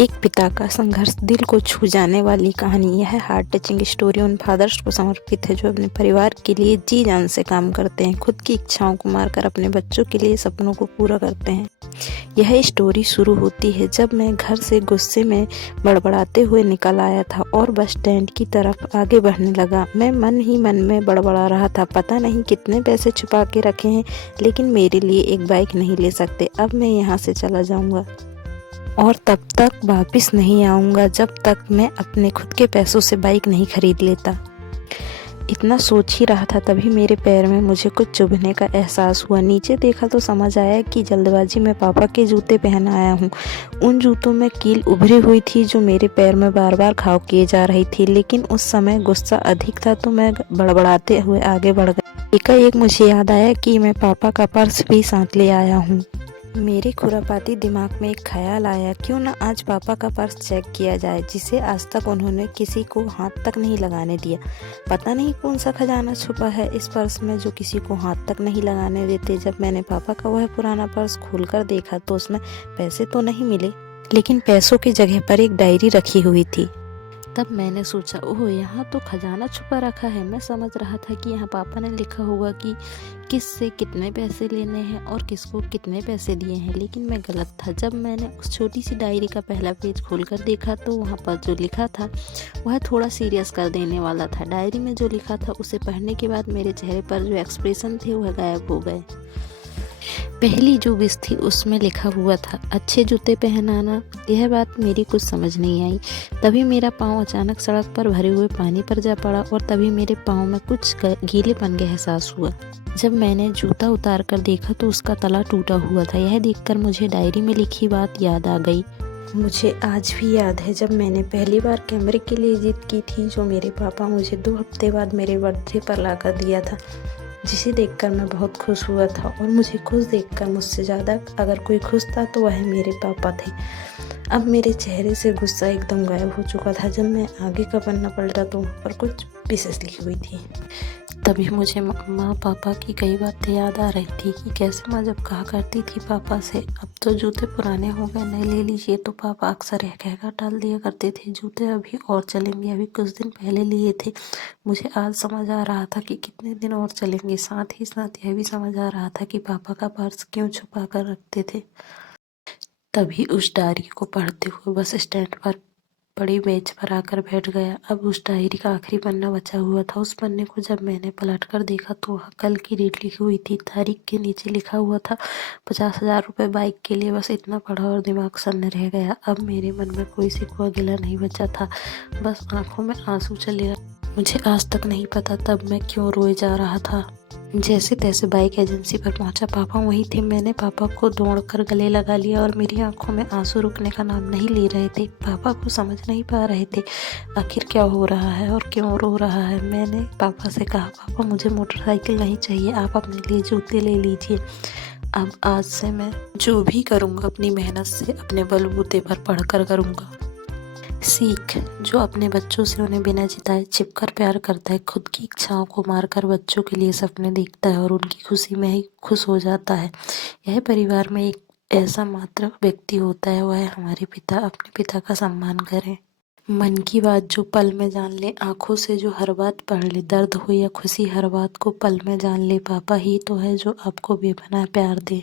एक पिता का संघर्ष दिल को छू जाने वाली कहानी। यह हार्ट टचिंग स्टोरी उन फादर्स को समर्पित है जो अपने परिवार के लिए जी जान से काम करते हैं, खुद की इच्छाओं को मारकर अपने बच्चों के लिए सपनों को पूरा करते हैं। यह स्टोरी शुरू होती है जब मैं घर से गुस्से में बड़बड़ाते हुए निकल आया था और बस स्टैंड की तरफ आगे बढ़ने लगा। मैं मन ही मन में बड़बड़ा रहा था, पता नहीं कितने पैसे छुपा के रखे हैं, लेकिन मेरे लिए एक बाइक नहीं ले सकते। अब मैं यहाँ से चला जाऊँगा और तब तक वापस नहीं आऊँगा जब तक मैं अपने खुद के पैसों से बाइक नहीं खरीद लेता। इतना सोच ही रहा था तभी मेरे पैर में मुझे कुछ चुभने का एहसास हुआ। नीचे देखा तो समझ आया कि जल्दबाजी में पापा के जूते पहन आया हूँ। उन जूतों में कील उभरी हुई थी जो मेरे पैर में बार बार घाव किए जा रही थी, लेकिन उस समय गुस्सा अधिक था तो मैं बड़बड़ाते हुए आगे बढ़ गया। एकाएक मुझे याद आया कि मैं पापा का पर्स भी साथ ले आया हूँ। मेरे खुरापाती दिमाग में एक ख्याल आया, क्यों ना आज पापा का पर्स चेक किया जाए, जिसे आज तक उन्होंने किसी को हाथ तक नहीं लगाने दिया। पता नहीं कौन सा खजाना छुपा है इस पर्स में जो किसी को हाथ तक नहीं लगाने देते। जब मैंने पापा का वह पुराना पर्स खोलकर देखा तो उसमें पैसे तो नहीं मिले, लेकिन पैसों की जगह पर एक डायरी रखी हुई थी। तब मैंने सोचा, ओह, यहाँ तो खजाना छुपा रखा है। मैं समझ रहा था कि यहाँ पापा ने लिखा होगा कि किस से कितने पैसे लेने हैं और किसको कितने पैसे दिए हैं, लेकिन मैं गलत था। जब मैंने उस छोटी सी डायरी का पहला पेज खोलकर देखा तो वहाँ पर जो लिखा था वह थोड़ा सीरियस कर देने वाला था। डायरी में जो लिखा था उसे पढ़ने के बाद मेरे चेहरे पर जो एक्सप्रेशन थे वह गायब हो गए। पहली जो विश थी उसमें लिखा हुआ था, अच्छे जूते पहनाना। यह बात मेरी कुछ समझ नहीं आई। तभी मेरा पाँव अचानक सड़क पर भरे हुए पानी पर जा पड़ा और तभी मेरे पाँव में कुछ गीलेपन का एहसास हुआ। जब मैंने जूता उतार कर देखा तो उसका तला टूटा हुआ था। यह देखकर मुझे डायरी में लिखी बात याद आ गई। मुझे आज भी याद है जब मैंने पहली बार कैमरे के लिए जिद की थी, जो मेरे पापा मुझे 2 हफ्ते बाद मेरे बर्थडे पर ला कर दिया था, जिसे देखकर मैं बहुत खुश हुआ था। और मुझे खुश देखकर मुझसे ज़्यादा अगर कोई खुश था तो वह मेरे पापा थे। अब मेरे चेहरे से गुस्सा एकदम गायब हो चुका था। जब मैं आगे का पन्ना पलटा तो वहाँ पर कुछ विशेष लिखी हुई थी। तभी मुझे माँ पापा की कई बातें याद आ रही थी कि कैसे माँ जब कहा करती थी पापा से, अब तो जूते पुराने हो गए, नए ले लीजिए, तो पापा अक्सर यह कहकर टाल दिया करते थे, जूते अभी और चलेंगे, अभी कुछ दिन पहले लिए थे। मुझे आज समझ आ रहा था कि कितने दिन और चलेंगे। साथ ही साथ यह भी समझ आ रहा था कि पापा का पर्स क्यों छुपा कर रखते थे। तभी उस डायरी को पढ़ते हुए बस स्टैंड पर बड़ी बेंच पर आकर बैठ गया। अब उस डायरी का आखिरी पन्ना बचा हुआ था। उस पन्ने को जब मैंने पलटकर देखा तो वह कल की डेट लिखी हुई थी। तारीख के नीचे लिखा हुआ था 50,000 रुपये बाइक के लिए। बस इतना पढ़ा और दिमाग सन्न रह गया। अब मेरे मन में कोई सिकवा गिला नहीं बचा था, बस आंखों में आंसू चले। मुझे आज तक नहीं पता तब मैं क्यों रोए जा रहा था। जैसे तैसे बाइक एजेंसी पर पहुंचा। पापा वहीं थे। मैंने पापा को दौड़कर गले लगा लिया और मेरी आंखों में आंसू रुकने का नाम नहीं ले रहे थे। पापा को समझ नहीं पा रहे थे आखिर क्या हो रहा है और क्यों रो रहा है। मैंने पापा से कहा, पापा मुझे मोटरसाइकिल नहीं चाहिए, आप अपने लिए जूते ले लीजिए। अब आज से मैं जो भी करूँगा अपनी मेहनत से अपने बलबूते पर पढ़कर करूँगा। सीख, जो अपने बच्चों से उन्हें बिना जिताए छिपकर प्यार करता है, खुद की इच्छाओं को मारकर बच्चों के लिए सपने देखता है और उनकी खुशी में ही खुश हो जाता है। यह परिवार में एक ऐसा मात्र व्यक्ति होता है, वह है हमारे पिता। अपने पिता का सम्मान करें। मन की बात जो पल में जान ले, आंखों से जो हर बात पढ़ ले, दर्द हो या खुशी हर बात को पल में जान ले। पापा ही तो है जो आपको बेपनाह प्यार दे।